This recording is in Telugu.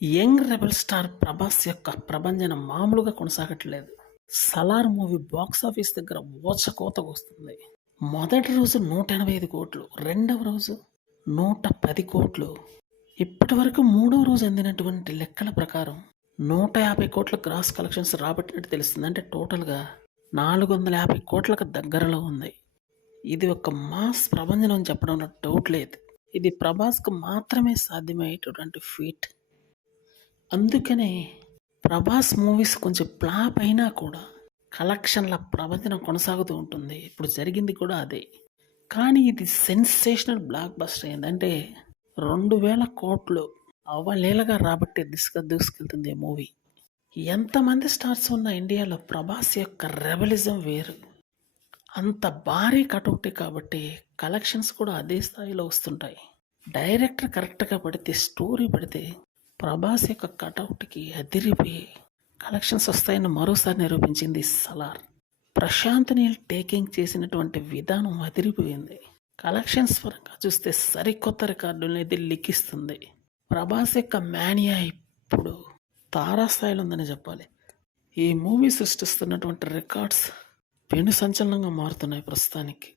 యంగ్ రెబెల్ స్టార్ ప్రభాస్ యొక్క ప్రభంజనం మామూలుగా కొనసాగట్లేదు. 'సలార్' మూవీ బాక్సాఫీస్ దగ్గర ఊచకోతకు వస్తుంది. మొదటి రోజు 185 కోట్లు, రెండవ రోజు 110 కోట్లు. ఇప్పటివరకు మూడవ రోజు అందినటువంటి లెక్కల ప్రకారం 150 కోట్ల గ్రాస్ కలెక్షన్స్ రాబట్టినట్టు తెలుస్తుంది. అంటే టోటల్‌గా 450 కోట్లకు దగ్గరలో ఉంది. ఇది ఒక మాస్ ప్రభంజనం అని చెప్పడంలో డౌట్ లేదు. ఇది ప్రభాస్‌కు మాత్రమే సాధ్యమయ్యేటటువంటి ఫీట్. అందుకనే ప్రభాస్ మూవీస్ కొంచెం ఫ్లాప్ అయినా కూడా కలెక్షన్ల ప్రభంజనం కొనసాగుతూ ఉంటుంది. ఇప్పుడు జరిగింది కూడా అదే. కానీ ఇది సెన్సేషనల్ బ్లాక్ బస్టర్ అయింది. అంటే 2,000 కోట్లు అవలీలగా రాబట్టే దిశగా దూసుకెళ్తుంది ఈ మూవీ. ఎంతమంది స్టార్స్ ఉన్న ఇండియాలో ప్రభాస్ యొక్క రెబలిజం వేరు. అంత భారీ కటౌటే కాబట్టి కలెక్షన్స్ కూడా అదే స్థాయిలో వస్తుంటాయి. డైరెక్టర్ కరెక్ట్గా పడితే, స్టోరీ పడితే ప్రభాస్ యొక్క కటౌట్కి అదిరిపోయి కలెక్షన్స్ వస్తాయని మరోసారి నిరూపించింది 'సలార్'. ప్రశాంత్ నీల్ టేకింగ్ చేసినటువంటి విధానం అదిరిపోయింది. కలెక్షన్స్ పరంగా చూస్తే సరికొత్త రికార్డులను ఇది లిఖిస్తుంది. ప్రభాస్ యొక్క మానియా ఇప్పుడు తారాస్థాయిలో ఉందని చెప్పాలి. ఈ మూవీ సృష్టిస్తున్నటువంటి రికార్డ్స్ పెను సంచలనంగా మారుతున్నాయి ప్రస్తుతానికి.